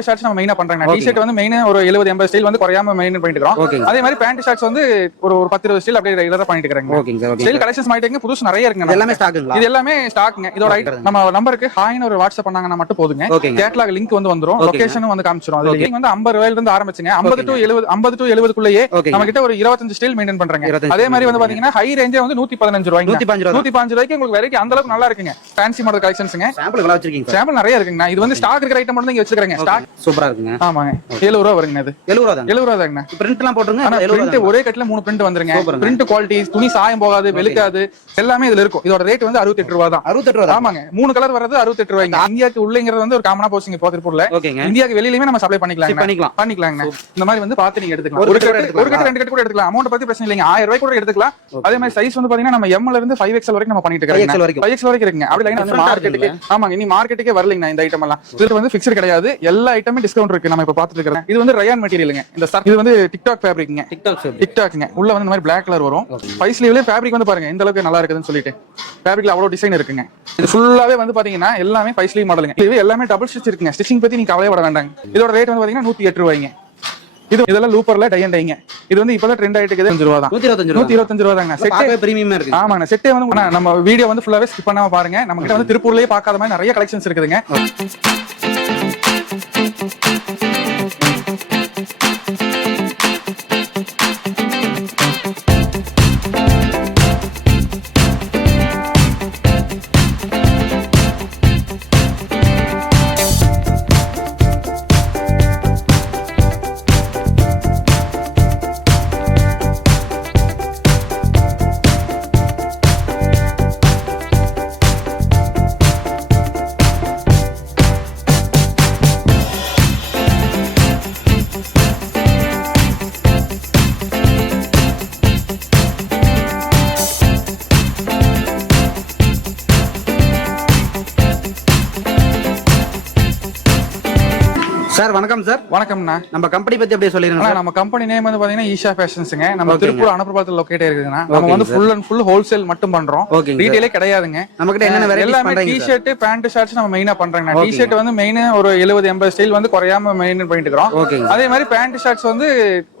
Shirts நம்ம மெயினா பண்றாங்க. டி-ஷர்ட் வந்து மெயினா ஒரு 70-80 ஸ்டைல் வந்து குறையாம மெயின்டைன் பண்ணிட்டு இருக்கோம். அதே மாதிரி பேண்ட் ஷர்ட்ஸ் வந்து ஒரு 10-20 ஸ்டைல் அப்படியே ரெகுலரா பண்ணிட்டு இருக்காங்க. ஸ்டைல் கலெக்ஷன்ஸ் மாயிட்டேங்க, புதுசு நிறைய இருக்குங்க. எல்லாமே ஸ்டாக்குங்களா? இது எல்லாமே ஸ்டாக்ங்க. இதோட நம்ம நம்பருக்கு ஹாய்னு ஒரு வாட்ஸ்அப் பண்ணாங்கன்னா மட்டும் போதுங்க. கேட்டலாக் லிங்க் வந்து வந்துரும், லொகேஷனும் வந்து காமிச்சிரும். அதுல லிங்க் வந்து 50 ரூபாயில இருந்து ஆரம்பிச்சுங்க. 50 to 70 குள்ளேயே நம்ம கிட்ட ஒரு 25 ஸ்டைல் மெயின்டைன் பண்றாங்க. அதே மாதிரி வந்து பாத்தீங்கன்னா ஹை ரேஞ்சே வந்து 115 ரூபாய்ங்க. 115 ரூபாய்க்கு உங்களுக்கு வெரைட்டி அந்த அளவுக்கு நல்லா இருக்குங்க. Fancy model கலெக்ஷன்ஸ்ங்க. சாம்பிள் எவ்வளவு வச்சிருக்கீங்க? சாம்பிள் நிறைய இருக்குங்க. இது வந்து ஸ்டாக் இருக்கிற ஐட்டம் மட்டும் தான் இங்க வச்சிருக்காங்க. ஸ்டாக் சூப்பரா இருக்குங்க. ஆமாங்க. 70 ரூபாய் வருங்க. அது 70 ரூபாய் தான். 70 ரூபாய் தாங்க. பிரிண்ட் எல்லாம் போட்டுருங்க. ஆனா பிரிண்ட் ஒரே கட்ல 3 பிரிண்ட் வந்துருங்க. பிரிண்ட் குவாலிட்டி, துணி சாயம் போகாது, வெளுக்காது, எல்லாமே இதுல இருக்கும். இதோட ரேட் வந்து 68 ரூபாய் தான். 68 ரூபாய். ஆமாங்க. 3 கலர் வரது 68 ரூபாய்ங்க. இந்தியாக்கு உள்ளங்கிறது வந்து ஒரு காமனா போசிங்க போத்திருப்பூர்ல. இந்தியாக்கு வெளியிலயுமே நம்ம சப்ளை பண்ணிக்கலாங்க. இந்த மாதிரி வந்து பாத்து நீங்க எடுத்துக்கலாம். ஒரு கட்டு 2 கட்டு கூட எடுத்துக்கலாம். அமௌண்ட் பத்தி பிரச்சனை இல்லைங்க. 1000 ரூபாய் கூட எடுத்துக்கலாம். அதே மாதிரி சைஸ் வந்து பாத்தீங்கன்னா நம்ம M ல இருந்து 5XL வரைக்கும் நம்ம பண்ணிட்டு இருக்கோம். 5XL வரைக்கும் இருக்குங்க. அப்படி லைன் வந்து மார்க்கெட்டுக்கு ஆமாங்க. இனி மார்க்கெட்டுக்கே வரலங்க இந்த ஐட்டம் எல்லாம். இது வந்து ஃபிக்ஸ்ட் கிடையாது. எல்லா ஐட்டமே டிஸ்கவுண்ட் இருக்கு. நம்ம இப்ப பாத்துட்டு இருக்கோம். இது வந்து ரயான் மெட்டீரியல்ங்க. இந்த இது வந்து டிக்டாக் ஃபேப்ரிக்ங்க. டிக்டாக்ங்க. உள்ள வந்து இந்த மாதிரி Black கலர் வரும். 5 ஸ்லீவ்ல ஃபேப்ரிக் வந்து பாருங்க இந்த அளவுக்கு நல்லா இருக்குதுன்னு சொல்லிட்டு. ஃபேப்ரிக்ல அவ்வளவு டிசைன் இருக்குங்க. இது ஃபுல்லாவே வந்து பாத்தீங்கன்னா எல்லாமே 5 ஸ்லீவ் மாடலுங்க. இது எல்லாமே டபுள் ஸ்டிச் இருக்குங்க. ஸ்டிச்சிங் பத்தி நீங்க கவலையே பட வேண்டாங்க. இதோட ரேட் வந்து பாத்தீங்கன்னா 108 ரூபாய்ங்க. இதெல்லாம் லூப்பர்ல டை அண்ட் டைங்க. இது வந்து இப்பதான் ட்ரெண்ட் ஆயிட்டு இருக்குது. 5 ரூபாய் தான். 125 ரூபாய் தாங்க. செட்டே பிரீமியமா இருக்கு. ஆமாங்க. செட்டே வந்து நம்ம வீடியோ வந்து ஃபுல்லாவே ஸ்கிப் பண்ணாம பாருங்க. நம்ம கிட்ட வந்து திருப்பூர்லயே பார்க்காத மாதிரி நிறைய கலெக்ஷன்ஸ் இருக்குதுங்க. சார் வணக்கம் சார். வணக்கம்ண்ணா. நம்ம கம்பெனி பத்தி அப்படியே சொல்லிருங்க. நம்ம கம்பெனி நேம் வந்து பாத்தீங்கன்னா ஈஷா ஃபேஷன்ஸ்ங்க. நம்ம திருப்பூர் அனுப்புறத்துல லொகேட் இருக்குதுங்க. நம்ம வந்து ஃபுல் அண்ட் ஃபுல் ஹோல்சேல் மட்டும் பண்றோம். ரீட்டைலே கிடையாதுங்க. நம்ம கிட்ட என்னென்ன வெரைட்டிஸ் பண்றீங்க? டி-ஷர்ட், பேண்ட் ஷர்ட்ஸ் நம்ம மெயினா பண்றாங்க. டி-ஷர்ட் வந்து மெயினா ஒரு 70-80 ஸ்டைல் வந்து குறையாம மெயின்டைன் பண்ணிட்டு இருக்கோம். அதே மாதிரி பேண்ட் ஷர்ட்ஸ் வந்து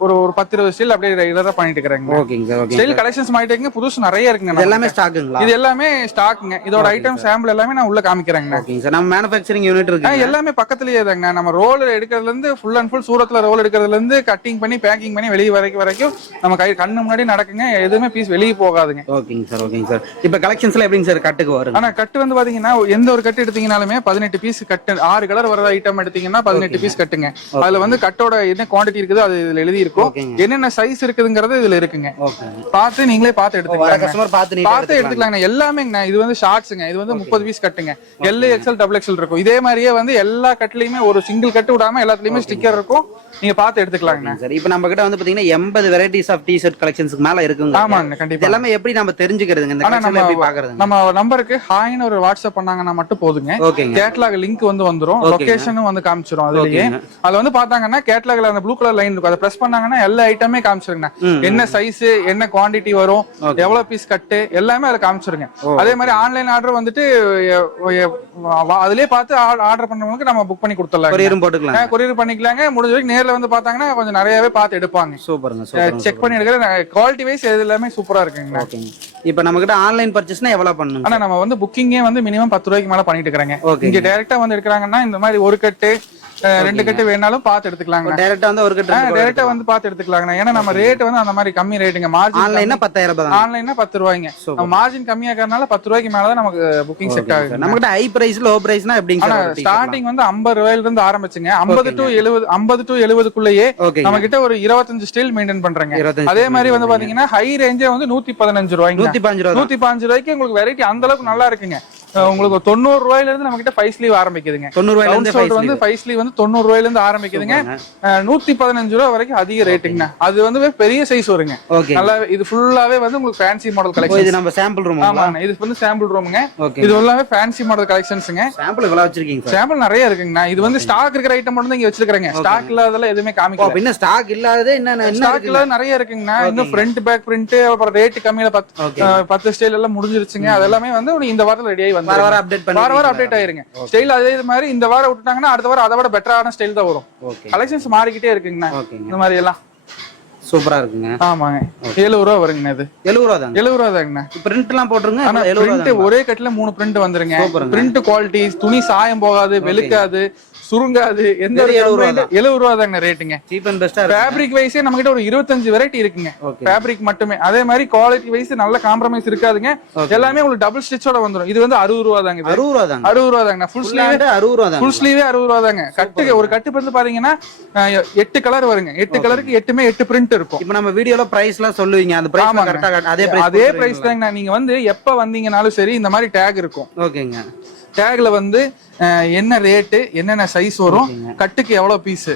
ஒரு 10-20 ஸ்டைல் அப்படியே ரெகுலரா பண்ணிட்டு இருக்காங்க. ஓகேங்க சார். ஓகே. ஸ்டைல் கலெக்ஷன்ஸ் மாயிட்டேங்க, புதுசு நிறைய இருக்குங்க. எல்லாமே ஸ்டாக்குங்களா? இது எல்லாமே ஸ்டாக்ங்க. இதோட ஐட்டம் சாம்பிள் எல்லாமே நான் உள்ள காமிக்கிறேங்க. ஓகேங்க சார். நம்ம manufacturing யூனிட் இருக்கு. எல்லாமே பக்கத்துலயே தாங்க. நம்ம ரோல் எடுக்கிறதுல இருந்து ஃபுல் அண்ட் ஃபுல் சூரத்ல ரோல் எடுக்கிறதுல இருந்து கட்டிங் பண்ணி பேக்கிங் பண்ணி வெளிய வரைக்கும் நம்ம கண்ணு முன்னாடி நடக்குங்க. எதுவுமே பீஸ் வெளிய போகாதுங்க. ஓகேங்க சார். ஓகேங்க சார். இப்போ கலெக்ஷன்ஸ்ல எப்படிங்க சார் கட்டுக்கு வரும்? ஆனா கட்டு வந்து பாத்தீங்கன்னா எந்த ஒரு கட்டு எடுத்தீங்கனாலுமே 18 பீஸ் கட்டு, 6 கலர் வர ஐட்டம் எடுத்தீங்கன்னா 18 பீஸ் கட்டுங்க. அதுல வந்து கட்டோட என்ன குவாண்டிட்டி இருக்குதோ அது இதுல எழுதி இருக்கும். என்னென்ன சைஸ் இருக்குதுங்கிறது இதுல இருக்குங்க. பார்த்து நீங்களே பார்த்து எடுத்துக்கலாம். கஸ்டமர் பார்த்து எடுத்துக்கலாம். எல்லாமேங்க. இது வந்து ஷார்ட்ஸ்ங்க. இது வந்து 30 பீஸ் கட்டுங்க. L XL XXL இருக்கும். இதே மாதிரியே வந்து எல்லா கட்லயுமே ஒரு சிங்கிள் கட்டு விடாம எல்லாத்துலயுமே ஸ்டிக்கர் இருக்கும். நீங்க பார்த்து எடுத்துக்கலாங்க சார். இப்போ நம்ம கிட்ட வந்து பாத்தீங்கன்னா 80 வெரைட்டிஸ் ஆஃப் டி-ஷர்ட் கலெக்ஷன்ஸ்க்கு மேல இருக்குங்க. ஆமாங்க. கண்டிப்பா. எல்லாமே எப்படி நம்ம தெரிஞ்சுக்கிறதுங்க? இந்த கலெக்ஷன் எப்படி பார்க்கறது? நம்ம நம்பருக்கு ஹாய்னு ஒரு வாட்ஸ்அப் பண்ணாங்கன்னா மட்டும் போதுங்க. கேட்டலாக் லிங்க் வந்து வந்துரும், லொகேஷனும் வந்து காமிச்சிரும். அதுலயே அது வந்து பாத்தாங்கன்னா கேட்டலாக்ல அந்த ப்ளூ கலர் லைன் இருக்கும். அதை பிரஸ் பண்ணாங்கன்னா எல்லா ஐட்டமே காமிச்சிருங்க. என்ன சைஸ், என்ன குவாண்டிட்டி வரும், எவ்வளவு பீஸ் கட்டு, எல்லாமே அதை காமிச்சிருங்க. அதே மாதிரி ஆன்லைன் ஆர்டர் வந்துட்டு அதுலயே பார்த்து ஆர்டர் பண்றவங்களுக்கு நம்ம புக் பண்ணி கொடுத்துடலாம். கொரியரும் போட்டுக்கலாம். கொரியர் பண்ணிக்கலாங்க. முடிஞ்ச வரைக்கும் நேர்ல வந்து பாத்தாங்கன்னா கொஞ்சம் நிறையவே பார்த்து எடுப்பாங்க. சூப்பருங்க. செக் பண்ணி எடுக்கிற குவாலிட்டி வைஸ் எல்லாமே சூப்பரா இருக்குங்க. இப்போ நம்ம கிட்ட ஆன்லைன் பர்ச்சேஸ்னா எவ்வளவு பண்ணணும்? ஆனா நம்ம வந்து புக்கிங்கே வந்து மினிமம் 10 ரூபாய்க்கு மேல பண்ணிட்டு இருக்காங்க. இங்க டைரக்டா வந்து எடுக்கிறாங்கன்னா இந்த மாதிரி ஒரு கட்டு 2 கட்டு வேணாலும் பார்த்து எடுத்துக்கலாங்க. டைரக்டா வந்து ஒரு கட்டு டைரக்டா வந்து பார்த்து எடுத்துக்கலாங்க. ஏன்னா நம்ம ரேட் வந்து அந்த மாதிரி கம்மி ரேட்டுங்க. மார்ஜின் ஆன்லைன்னா 10,000 ரூபாய். ஆன்லைன்னா 10 ரூபாய்ங்க. நம்ம மார்ஜின் கம்மியா இருக்கறனால 10 ரூபாய்க்கு மேல தான் நமக்கு புக்கிங் செட் ஆகுது. நம்ம கிட்ட ஹை பிரைஸ் லோ பிரைஸ்னா எப்படிங்க சார்? ஸ்டார்டிங் வந்து 50 ரூபாயில இருந்து ஆரம்பிச்சுங்க. 50 to 70 குள்ளேயே நம்ம கிட்ட ஒரு 25 ஸ்டைல் மெயின்டைன் பண்றாங்க. அதே மாதிரி வந்து பாத்தீங்கன்னா ஹை ரேஞ்சே வந்து 115 ரூபாய்ங்க. 115 ரூபாய்க்கு உங்களுக்கு வெரைட்டி அந்த அளவுக்கு நல்லா இருக்குங்க. உங்களுக்கு 90 ரூபாயில இருந்து நம்ம கிட்ட 5 ஸ்லீவ் ஆரம்பிக்குதுங்க. 90 ரூபாயில இருந்து 5 ஸ்லீவ் வந்து 90 ரூபாயில இருந்து ஆரம்பிக்குதுங்க. 115 ரூபாய் வரைக்கும் அதிக ரேட்டுங்க. அது வந்து பெரிய சைஸ் வருங்க. நல்லா இது ஃபுல்லாவே வந்து உங்களுக்கு ஃபேன்சி மாடல் கலெக்ஷன். இது நம்ம சாம்பிள் ரூம். ஆமா, இது வந்து சாம்பிள் ரூம்ங்க. இது எல்லாமே ஃபேன்சி மாடல் கலெக்ஷன்ஸ்ங்க. சாம்பிள் எவ்வளவு வச்சிருக்கீங்க சார்? சாம்பிள் நிறைய இருக்குங்க. இது வந்து ஸ்டாக் இருக்கிற ஐட்டம் மட்டும் தான் இங்க வச்சிருக்காங்க. ஸ்டாக் இல்லாததெல்லாம் எதுவுமே காமிக்கல. இன்னும் ஸ்டாக் இல்லாதது என்ன ஸ்டாக் இல்ல நிறைய இருக்குங்க. இன்னும் ஃப்ரண்ட் பேக் பிரிண்ட் அப்புறம் ரேட் கம்மியில 10 ஸ்டைல் எல்லாம் முடிஞ்சிருச்சுங்க. அதெல்லாமே வந்து இந்த வாரத்துல ரெடி ஆகி வந்து வர அப்டேட் பண்ணி வார அப்டேட் ஆயிருங்க. ஸ்டைல் அதே மாதிரி இந்த வாரம் விட்டுட்டாங்கன்னா அடுத்த வாரம் அதை விட பெட்டரான ஸ்டைல் தான் வரும். கலெக்ஷன்ஸ் மாறிக்கிட்டே இருக்குங்கண்ணா. இந்த மாதிரி எல்லாம் சூப்பரா இருக்குங்க. ஆமாங்க. 70 ரூபா வருங்கண்ணா. இது 70 ரூபா தான். 70 ரூபா தாங்கண்ணா. பிரிண்ட் எல்லாம் போட்டுருங்க. ஆனா பிரிண்ட் ஒரே கட்டில 3 பிரிண்ட் வந்துருங்க. பிரிண்ட் குவாலிட்டி, துணி சாயம் போகாது, வெளுக்காது, சுருங்காது. எந்த 70 ரூபா தாங்க ரேட்டுங்க. சீப் அண்ட் பெஸ்டா. ஃபேப்ரிக் வைஸே நம்ம கிட்ட ஒரு 25 வெரைட்டி இருக்குங்க. ஃபேப்ரிக் மட்டுமே. அதே மாதிரி குவாலிட்டி வைஸ் நல்ல காம்ப்ரமைஸ் இருக்காதுங்க. எல்லாமே உங்களுக்கு டபுள் ஸ்டிச்சோட வந்துரும். இது வந்து 60 ரூபா தாங்க. 60 ரூபா தாங்க. 60 ரூபா தாங்க. ஃபுல் ஸ்லீவ் 60 ரூபா தாங்க. ஃபுல் ஸ்லீவே 60 ரூபா தாங்க. கட்டுக்கு ஒரு கட்டு வந்து பாத்தீங்கன்னா 8 கலர் வருங்க. 8 கலருக்கு 8மே 8 பிரிண்ட் இருக்கும். இப்போ நம்ம வீடியோல பிரைஸ் எல்லாம் சொல்லுவீங்க. அந்த பிரைஸ் கரெக்ட்டா அதே பிரைஸ் தாங்க. நீங்க வந்து எப்ப வந்தீங்கனாலும் சரி இந்த மாதிரி டேக் இருக்கும். ஓகேங்க. டேக்ல வந்து என்ன ரேட்டு, என்னென்ன சைஸ் வரும், கட்டுக்கு எவ்வளவு பீஸ்,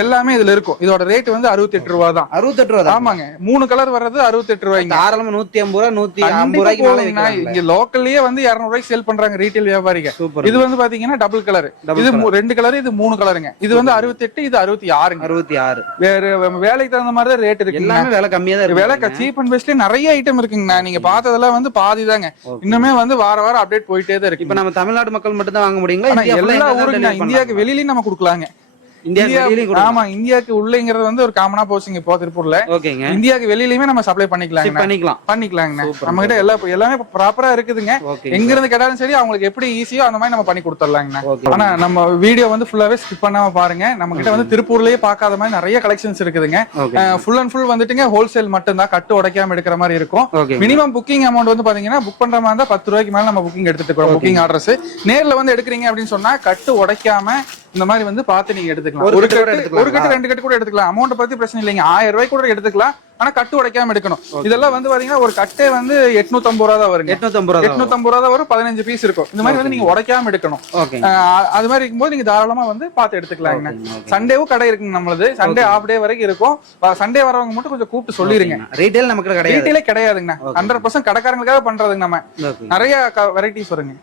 எல்லாமே இதுல இருக்கும். இதோட ரேட் வந்து 68 ரூபா தான். 68 ரூபா தான். ஆமாங்க. 3 கலர் வர்றது 68 ரூபாய்ங்க. தாராளமா 150 ரூபா 150 ரூபாய்க்கு மேல இங்க லோக்கல்லயே வந்து 200 ரூபாய்க்கு சேல் பண்றாங்க ரீட்டைல் வியாபாரிங்க. இது வந்து பாத்தீங்கன்னா டபுள் கலர். இது 2 கலர், இது 3 கலருங்க. இது வந்து 68, இது 66ங்க. 66. வேற வேலைக்கு தகுந்த மாதிரி தான் ரேட் இருக்கு. எல்லாமே விலை கம்மியா தான் இருக்கு. விலை சீப் அண்ட் பெஸ்ட்ல நிறைய ஐட்டம் இருக்குங்கண்ணா. நீங்க பார்த்ததெல்லாம் வந்து பாதி தாங்க. இன்னுமே வந்து வாரம் அப்டேட் போயிட்டே தான் இருக்கு. இப்ப நம்ம தமிழ்நாடு மக்கள் மட்டும் தான் வாங்க முடியுங்களா? எல்லா ஊருக்கு இந்தியாவுக்கு வெளியிலயும் நம்ம கொடுக்கலாங்க. ஆமா, இந்தியாவுக்கு உள்ளங்கிறது வந்து ஒரு காமனா போச்சுங்க இப்போ திருப்பூர்ல. இந்தியாவுக்கு வெளியிலயுமே நம்ம சப்ளை பண்ணிக்கலாங்க. நம்ம கிட்ட எல்லாமே ப்ராப்பரா இருக்குதுங்க. எங்க இருந்து கேட்டாலும் சரி, அவங்களுக்கு எப்படி ஈஸியோ அந்த மாதிரி நம்ம பண்ணி கொடுத்துடலாங்க. ஆனா நம்ம வீடியோ வந்து ஃபுல்லாவே ஸ்கிப் பண்ணாம பாருங்க. நம்ம கிட்ட வந்து திருப்பூர்லயே பார்க்காத மாதிரி நிறைய கலெக்ஷன்ஸ் இருக்குதுங்க. ஃபுல் அண்ட் ஃபுல் வந்துட்டுங்க ஹோல்சேல் மட்டும் தான், கட்டு உடைக்காம எடுக்கிற மாதிரி இருக்கும். மினிமம் புக்கிங் அமௌண்ட் வந்து பாத்தீங்கன்னா புக் பண்ற மாதிரி இருந்தா 10 ரூபாய்க்கு மேல நம்ம புக்கிங் எடுத்துட்டு இருக்கோம். புக்கிங் ஆர்டர்ஸ் நேர்ல வந்து எடுக்கிறீங்க அப்படின்னு சொன்னா கட்டு உடைக்காம இந்த மாதிரி வந்து பார்த்து நீங்க எடுத்துக்கலாம். ஒரு கட்டு 2 கட்டு கூட எடுத்துக்கலாம். அமௌண்ட் பத்தி பிரச்சனை இல்லைங்க. 1000 ரூபாய் கூட எடுத்துக்கலாம். ஆனா கட்டு உடைக்காம எடுக்கணும். இதெல்லாம் வந்து பாத்தீங்கன்னா ஒரு கட்டே வந்து 850 ரூபா தான் வருங்க. 850 ரூபா தான் வரும். 15 பீஸ் இருக்கும். இந்த மாதிரி வந்து நீங்க உடைக்காம எடுக்கணும். அது மாதிரி இருக்கும்போது நீங்க தாராளமா வந்து பார்த்து எடுத்துக்கலாங்க. சண்டேவும் கடை இருக்குங்க நம்மளது. சண்டே ஹாஃப் டே வரைக்கும் இருக்கும். சண்டே வரவங்க மட்டும் கொஞ்சம் கூப்பிட்டு சொல்லிருங்க. ரீட்டைல் நமக்கு கிடையாது. ரீட்டைலே கிடையாதுங்க. 100% கடைக்காரங்களுக்காக பண்றதுங்க. நம்ம நிறைய வெரைட்டிஸ் வருங்க.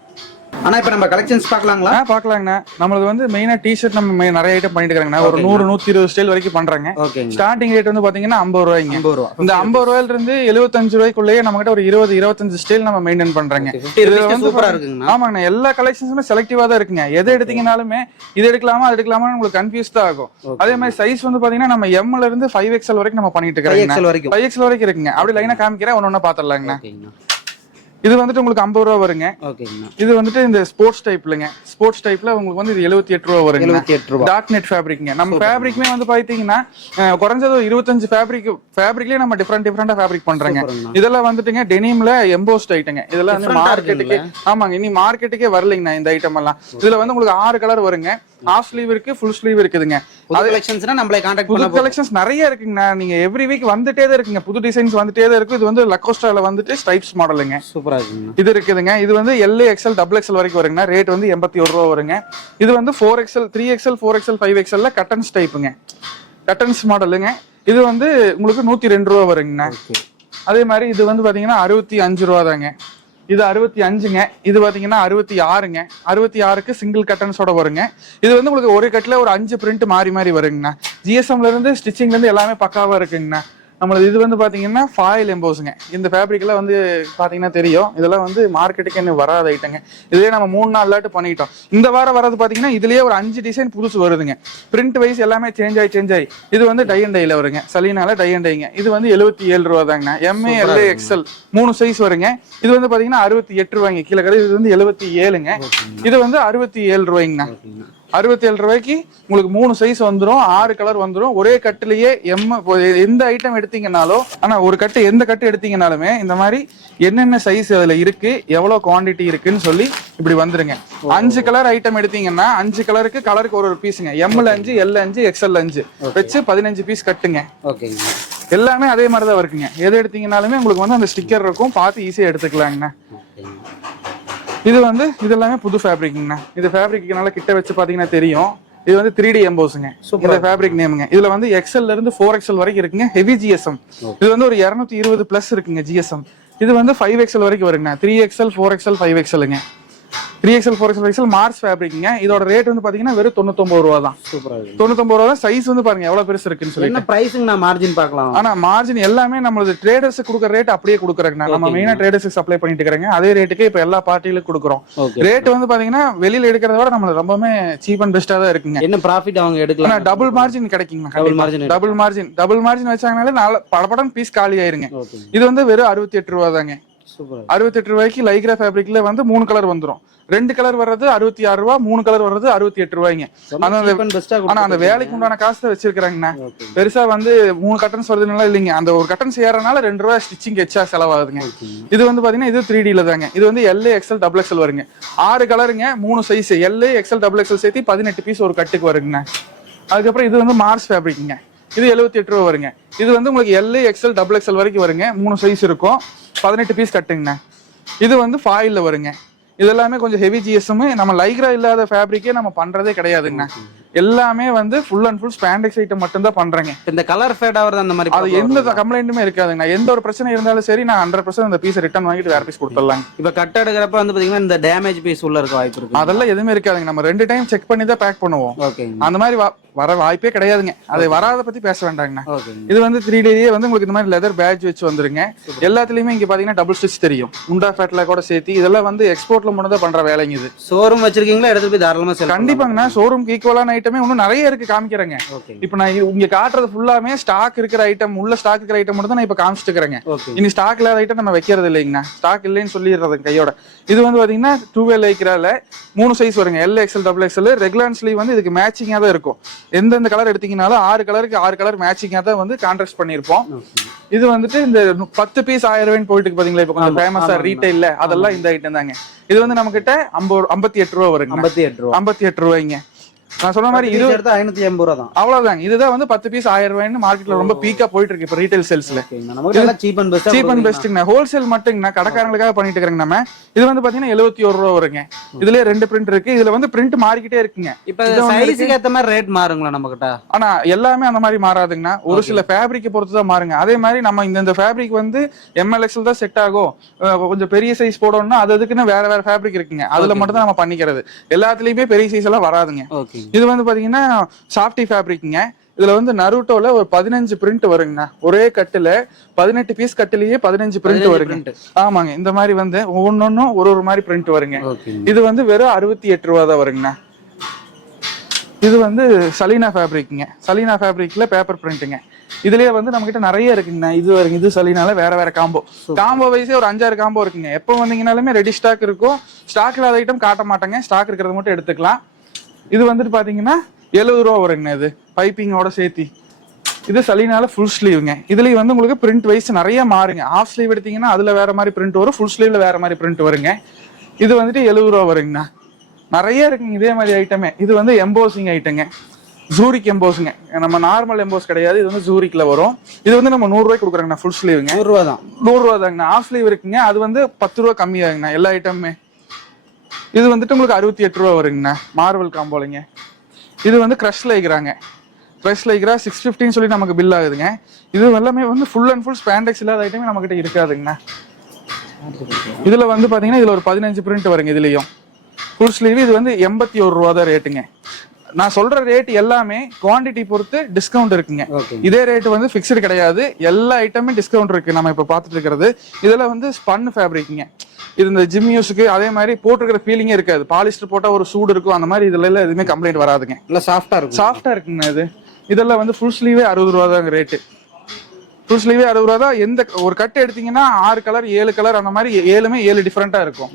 ஆனா இப்ப நம்ம கலெக்ஷன்ஸ் பார்க்கலாங்களா? பார்க்கலாங்கண்ணா. நம்மளுக்கு வந்து மெயினா டிஷர்ட் நம்ம நிறைய ஐட்டம் பண்ணிட்டு இருக்காங்கண்ணா. ஒரு 100 120 ஸ்டைல் வரைக்கும் பண்றாங்க. ஸ்டார்டிங் ரேட் வந்து பாத்தீங்கன்னா 50 ரூபாய்ங்க. இந்த 50 ரூபாயில இருந்து 75 ரூபாய்க்குள்ளேயே நம்ம கிட்ட ஒரு 20 25 ஸ்டைல் நம்ம மெயின்டைன் பண்றாங்க. ஆமாங்கண்ணா. எல்லா கலெக்ஷன்ஸுமே செலக்டிவா தான் இருக்குங்க. எது எடுத்தீங்கனாலுமே இது எடுக்கலாமா அது எடுக்கலாமா உங்களுக்கு கன்ஃபியூஸ் தான் ஆகும். அதே மாதிரி சைஸ் வந்து பாத்தீங்கன்னா நம்ம M ல இருந்து 5XL வரைக்கும் நம்ம பண்ணிட்டு இருக்கோம். 5XL வரைக்கும் இருக்குங்க. அப்படி லைனா காமிக்கிறேன், ஒன்னொன்னா பாத்துடலாங்கண்ணா. இது வந்துட்டு உங்களுக்கு 50 ரூபா வருங்க. இது வந்துட்டு இந்த ஸ்போர்ட்ஸ் டைப்லங்க. ஸ்போர்ட்ஸ் டைப்ல உங்களுக்கு வந்து இது 78 ரூபா வருங்க. 78 ரூபா. டார்க் நெட் ஃபேப்ரிக்ங்க. நம்ம ஃபேப்ரிக்மே வந்து பாத்தீங்கன்னா குறைஞ்சது 25 ஃபேப்ரிக்லயே நம்ம டிஃபரெண்டா ஃபேப்ரிக் பண்றோங்க. இதெல்லாம் வந்துட்டுங்க டெனிம்ல எம்போஸ்ட் ஐட்டங்க. இதெல்லாம் வந்து மார்க்கெட்டுக்கு ஆமாங்க இனி மார்க்கெட்டுக்கே வரலைங்கண்ணா இந்த ஐட்டம் எல்லாம். இதுல வந்து உங்களுக்கு 6 கலர் வருங்க. ஹாஃப் ஸ்லீவ் இருக்கு, ஃபுல் ஸ்லீவ் இருக்குதுங்க. அது கலெக்ஷன்ஸ்னா நம்மளை கான்டாக்ட் பண்ண கலெக்ஷன்ஸ் நிறைய இருக்குங்க. நீங்க எவ்ரி வீக் வந்துட்டே தான் இருக்குங்க. புது டிசைன்ஸ் வந்துட்டே தான் இருக்கு. இது வந்து லக்கோஸ்டால வந்துட்டு ஸ்ட்ரைப்ஸ் மாடலுங்க. சூப்பரா இருக்குங்க. இது இருக்குதுங்க. இது வந்து LA XL XXL வரைக்கும் வருங்க. ரேட் வந்து 81 ரூபா வருங்க. இது வந்து 4XL 3XL 4XL 5XL ல கட்டன்ஸ் டைப்புங்க. கட்டன்ஸ் மாடலுங்க. இது வந்து உங்களுக்கு 102 ரூபா வருங்கண்ணா. அதே மாதிரி இது வந்து பாத்தீங்கன்னா 65 ரூபா தாங்க. இது 65ங்க. இது பாத்தீங்கன்னா 66ங்க. 66க்கு சிங்கிள் கட்டன்ஸோட வருங்க. இது வந்து உங்களுக்கு ஒரு கட்டில ஒரு 5 பிரிண்ட் மாறி மாறி வருங்கண்ணா. GSMல இருந்து ஸ்டிச்சிங்ல இருந்து எல்லாமே பக்காவா இருக்குங்கண்ணா. நம்மளது இது வந்து பாத்தீங்கன்னா ஃபாயில் எம்போஸ்ங்க. இந்த ஃபேப்ரிக் எல்லாம் வந்து பாத்தீங்கன்னா தெரியும். இதெல்லாம் வந்து மார்க்கெட்டுக்கு என்ன வராத ஐட்டங்க. இதே நம்ம 3 நாள் பண்ணிட்டோம். இந்த வாரம் வரது பாத்தீங்கன்னா இதுலயே ஒரு 5 டிசைன் புதுசு வருதுங்க. பிரிண்ட் வைஸ் எல்லாமே சேஞ்ச் ஆகி இது வந்து டை அண்ட் டைல வருங்க. சலீனால டை அண்ட் டைங்க. இது வந்து 77 ரூபா தாங்கண்ணா. MA LA XL 3 சைஸ் வருங்க. இது வந்து பாத்தீங்கன்னா 68 ரூபாய்ங்க. கீழே கடை இது வந்து 77ங்க. இது வந்து 67 ரூபாய்ங்கண்ணா. 67 ரூபாய்க்கு உங்களுக்கு 3 சைஸ் வந்துடும். 6 கலர் வந்துடும். ஒரே கட்டுலயே எந்த ஐட்டம் எடுத்தீங்கன்னாலும், ஆனா ஒரு கட்டு எந்த கட்டு எடுத்தீங்கனாலுமே இந்த மாதிரி என்னென்ன சைஸ் அதுல இருக்கு, எவ்வளவு குவான்டிட்டி இருக்குன்னு சொல்லி இப்படி வந்துருங்க. 5 கலர் ஐட்டம் எடுத்தீங்கன்னா 5 கலருக்கு ஒரு பீஸுங்க. ML 5 L 5 XL 5 வச்சு 15 பீஸ் கட்டுங்க. எல்லாமே அதே மாதிரிதான் இருக்குங்க. எது எடுத்தீங்கன்னாலுமே உங்களுக்கு வந்து அந்த ஸ்டிக்கர் இருக்கும். பார்த்து ஈஸியா எடுத்துக்கலாங்கண்ணா. இது வந்து இதெல்லாமே புது ஃபேப்ரிக்ங்கண்ணா. இது ஃபேப்ரிக்னால கிட்ட வச்சு பாத்தீங்கன்னா தெரியும். இது வந்து 3D எம்போஸ்ங்க. இந்த ஃபேப்ரிக் நேமுங்க. இதுல வந்து XL ல இருந்து 4XL வரைக்கும் இருக்குங்க. Heavy GSM. இது வந்து ஒரு 220 பிளஸ் இருக்குங்க GSM. இது வந்து 5XL வரைக்கும் வருங்க. 3XL 4XL 5XLங்க. 3XL 4XL 5XL Mars ஃபேப்ரிக்ங்க. இதோட ரேட் வந்து பாத்தீங்கன்னா வெறும் 99 ரூபா தான். சூப்பரா இருக்கு. 99 ரூபா தான். சைஸ் வந்து பாருங்க எவ்வளவு பெருசு இருக்குன்னு சொல்லி. என்ன பிரைசிங் நான் மார்ஜின் பார்க்கலாம். ஆனா மார்ஜின் எல்லாமே நம்மளது ட்ரேடர்ஸ் கொடுக்குற ரேட் அப்படியே கொடுக்குறாங்க. நம்ம மெயினா ட்ரேடர்ஸ் சப்ளை பண்ணிட்டு இருக்காங்க. அதே ரேட்டுக்கு இப்ப எல்லா பார்ட்டிகளுக்கும் கொடுக்குறோம். ரேட் வந்து பாத்தீங்கன்னா வெளியில எடுக்கிறத விட நம்ம ரொம்பவே சீப் அண்ட் பெஸ்டா தான் இருக்குங்க. என்ன ப்ராஃபிட் அவங்க எடுக்கலாம். டபுள் மார்ஜின் கிடைக்குங்க. டபுள் மார்ஜின் வச்சாங்கனால படபடன் பீஸ் காலி ஆயிருங்க. இது வந்து வெறும் 68 ரூபா தாங்க. 68 ரூபாய்க்கு லைக்ரா ஃபேப்ரிக்ல வந்து 3 கலர் வந்துரும். 2 கலர் வர்றது 66 ரூபா, 3 கலர் வர்றது 68 ரூபாய்ங்க. ஆனா அந்த வேலைக்கு உண்டான காசு வச்சிருக்காங்கண்ணா. பெருசா வந்து 3 கட்டன்ஸ் வருதுனால இல்லைங்க. அந்த ஒரு கட்டன்ஸ் ஏறனால 2 ரூபாய் ஸ்டிச்சிங் எச்சா செலவாகுதுங்க. இது வந்து பாத்தீங்கன்னா இது 3Dல தாங்க. இது வந்து LA XL XXL வருங்க. 6 கலருங்க, 3 சைஸ். LA XL XXL சேர்த்து 18 பீஸ் ஒரு கட்டுக்கு வருங்க. அதுக்கப்புறம் இது வந்து மார்ஸ் ஃபேப்ரிக்ங்க. இது 78 ரூபா வருங்க. இது வந்து உங்களுக்கு LA XL XXL வரைக்கும் வருங்க. 3 சைஸ் இருக்கும். 18 பீஸ் கட்டுங்கண்ணா. இது வந்து ஃபாயில்ல வருங்க. இதெல்லாமே கொஞ்சம் ஹெவி ஜிஎஸ்எம். நம்ம லைக்ரா இல்லாத ஃபேப்ரிக்கே நம்ம பண்றதே கிடையாதுங்கண்ணா. எல்லாமே வந்து full and full spandex item மட்டும் தான் பண்றேங்க. இந்த கலர் ஃபேட் ஆவறது அந்த மாதிரி அது எந்த கம்ப்ளைண்ட்டுமே இருக்காதுங்கண்ணா. எந்த ஒரு பிரச்சனை இருந்தாலும் சரி நான் 100% அந்த பீஸ் ரிட்டர்ன் வாங்கிட்டு வேற பீஸ் கொடுத்துடலாம். இப்ப கட் எடுக்கிறப்ப வந்து பாத்தீங்கன்னா இந்த டேமேஜ் பீஸ் உள்ள இருக்க வாய்ப்பு இருக்கு. அதெல்லாம் எதுவுமே இருக்காதுங்க. நம்ம 2 டைம் செக் பண்ணி தான் பேக் பண்ணுவோம். அந்த மாதிரி வர வாய்ப்பே கிடையாதுங்க. அதை வராத பத்தி பேச வேண்டாங்கண்ணா. இது வந்து 3Dலயே வந்து உங்களுக்கு இந்த மாதிரி லெதர் பேட்ச் வச்சு வந்துருங்க. எல்லாத்துலயுமே இங்க பாத்தீங்கன்னா டபுள் ஸ்டிச் தெரியும். உண்டா ஃபேட்ல கூட சேர்த்து இதெல்லாம் வந்து எக்ஸ்போர்ட்ல மட்டும் தான் பண்ற வேலைங்க. இது ஷோரூம் வச்சிருக்கீங்களா? எடுத்து போய் தாராளமா செல். கண்டிப்பாங்கண்ணா. ஷோரூம்க்கு ஈக்குவலான ஐட்டமே இன்னும் நிறைய இருக்கு காமிக்கிறேங்க. இப்ப நான் இங்க காட்டுறது ஃபுல்லாமே ஸ்டாக் இருக்கிற ஐட்டம், உள்ள ஸ்டாக் இருக்கிற ஐட்டம் மட்டும் தான் நான் இப்ப காமிச்சிட்டு இருக்கிறேங்க. இனி ஸ்டாக் இல்லாத ஐட்டம் நம்ம வைக்கிறது இல்லைங்கண்ணா. ஸ்டாக் இல்லைன்னு சொல்லிடுறது கையோட. இது வந்து பாத்தீங்கன்னா 2way லைக்ரால 3 சைஸ் வருங்க. LA XL XXL. Regular sleeve வந்து இதுக்கு மேட்சிங்கா தான் இருக்கும். எந்தெந்த கலர் எடுத்தீங்கனாலும் 6 கலருக்கு 6 கலர் மேட்சிங்கா தான் வந்து கான்ட்ராஸ்ட் பண்ணிருப்போம். இது வந்துட்டு இந்த 10 பீஸ் 1000 ரூபாய் போயிட்டு பாத்தீங்களா இப்ப கொஞ்சம் ஃபேமஸா ரீட்டைல்ல அதெல்லாம் இந்த ஐட்டம் தாங்க. இது வந்து நம்ம கிட்ட 58 ரூபா வருங்க. 58 ரூபாய்ங்க. நான் சொன்ன மாதிரி இது 580 ரூபா தான். அவ்வளவுதாங்க. இதுதான் வந்து 10 பீஸ் 1000 ரூபாய்னு மார்க்கெட்ல ரொம்ப பீக்கா போயிட்டு இருக்கு இப்ப ரீட்டைல் சேல்ஸ்ல. சீப் அண்ட் பெஸ்ட்ங்க. ஹோல்சேல் மட்டும்னா கடைக்காரங்களுக்காக பண்ணிட்டு இருக்காங்க நம்ம. இது வந்து பாத்தீங்கன்னா 71 ரூபா வருங்க. இதுலயே 2 பிரிண்ட் இருக்கு. இதுல வந்து பிரிண்ட் மாறிக்கிட்டே இருக்குங்க. இப்ப சைஸ்க்கு ஏத்த மாதிரி ரேட் மாறுங்களா நம்ம கிட்ட? ஆனா எல்லாமே அந்த மாதிரி மாறாதுங்கண்ணா. ஒரு சில ஃபேப்ரிக் பொறுத்து தான் மாறுங்க. அதே மாதிரி நம்ம இந்த ஃபேப்ரிக் வந்து ML XL தான் செட் ஆகும். கொஞ்சம் பெரிய சைஸ் போடணும்னா அதுக்குன்னு வேற ஃபேப்ரிக் இருக்குங்க. அதுல மட்டும் தான் நம்ம பண்ணிக்கிறது. எல்லாத்துலயுமே பெரிய சைஸ் எல்லாம் வராதுங்க. இது வந்து பாத்தீங்கன்னா சாஃப்டி ஃபேப்ரிக்ங்க. இதுல வந்து நருட்டோல ஒரு 15 பிரிண்ட் வருங்கண்ணா. ஒரே கட்டுல 18 பீஸ் கட்டுலயே 15 பிரிண்ட் வருங்க. ஆமாங்க. இந்த மாதிரி வந்து ஒன்னொன்னும் ஒரு மாதிரி பிரிண்ட் வருங்க. இது வந்து வெறும் 68 ரூபா தான் வருங்கண்ணா. இது வந்து சலீனா ஃபேப்ரிக்ங்க. சலீனா ஃபேப்ரிக்ல பேப்பர் பிரிண்ட்டுங்க. இதுலயே வந்து நம்ம கிட்ட நிறைய இருக்குங்கண்ணா. இது வருங்க. இது சலீனால வேற காம்போ வைஸே ஒரு 5-6 காம்போ இருக்குங்க. எப்போ வந்தீங்கனாலுமே ரெடி ஸ்டாக் இருக்கும். ஸ்டாக் இல்லாத ஐட்டம் காட்ட மாட்டாங்க. ஸ்டாக் இருக்கிறத மட்டும் எடுத்துக்கலாம். இது வந்துட்டு பாத்தீங்கன்னா 70 ரூபா வருங்கண்ணா. இது பைப்பிங்கோட சேர்த்தி. இது சலீனால ஃபுல் ஸ்லீவ்ங்க. இதுலயும் வந்து உங்களுக்கு பிரிண்ட் வைஸ் நிறைய மாறுங்க. ஆஃப் ஸ்லீவ் எடுத்தீங்கன்னா அதுல வேற மாதிரி பிரிண்ட் வரும். ஃபுல் ஸ்லீவ்ல வேற மாதிரி பிரிண்ட் வருங்க. இது வந்துட்டு 70 ரூபா வருங்கண்ணா. நிறைய இருக்குங்க இதே மாதிரி ஐட்டமே. இது வந்து எம்போசிங் ஐட்டங்க. ஜூரிக் எம்போஸ்ங்க. நம்ம நார்மல் எம்போஸ் கிடையாது. இது வந்து ஜூரிக்ல வரும். இது வந்து நம்ம 100 ரூபாய்க்கு கொடுக்குறாங்கண்ணா. ஃபுல் ஸ்லீவுங்க 100 ரூபா தான். 100 ரூபா தாங்கண்ணா. ஆஃப் ஸ்லீவ் இருக்குங்க. அது வந்து 10 ரூபா கம்மியாகுங்கண்ணா எல்லா ஐட்டமுமே. இது வந்துட்டு உங்களுக்கு 68 ரூபா வருங்கண்ணா. மார்வல் காம்போலிங்க. இது வந்து கிரஷ்ல இருக்கிறாங்க. கிரஷ்ல இருக்கிறா 650 சொல்லி நமக்கு பில் ஆகுதுங்க. இது எல்லாமே வந்து ஃபுல் அண்ட் ஃபுல் ஸ்பாண்டெக்ஸ் இல்லாத ஐட்டமே நம்ம கிட்ட இருக்காதுங்கண்ணா. இதுல வந்து பாத்தீங்கன்னா இதுல ஒரு 15 பிரிண்ட் வருங்க. இதுலயும் ஃபுல் ஸ்லீவ். இது வந்து 81 ரூபா தான் ரேட்டுங்க. நான் சொல்ற ரேட் எல்லாமே குவாண்டிட்டி பொறுத்து டிஸ்கவுண்ட் இருக்குங்க. இதே ரேட் வந்து பிக்ஸ்டு கிடையாது. எல்லா ஐட்டமே டிஸ்கவுண்ட் இருக்கு. நம்ம இப்ப பாத்துட்டு இருக்கிறது இதெல்லாம் வந்து ஸ்பன் ஃபேப்ரிக்ங்க. இது இந்த ஜிம் யூஸுக்கு அதே மாதிரி போட்டுருக்கிற ஃபீலிங்கே இருக்காது. பாலிஸ்டர் போட்டா ஒரு சூடு இருக்கும். அந்த மாதிரி இதுல எல்லாம் எதுவுமே கம்ப்ளைண்ட் வராதுங்க. இல்ல சாஃப்டா இருக்குங்க. இதெல்லாம் வந்து ஃபுல் ஸ்லீவே 60 ரூபா தாங்க ரேட்டு. ஃபுல் ஸ்லீவே 60 ரூபா தான். எந்த ஒரு கட்டு எடுத்தீங்கன்னா 6 கலர் 7 கலர் அந்த மாதிரி 7 டிஃபரெண்டா இருக்கும்.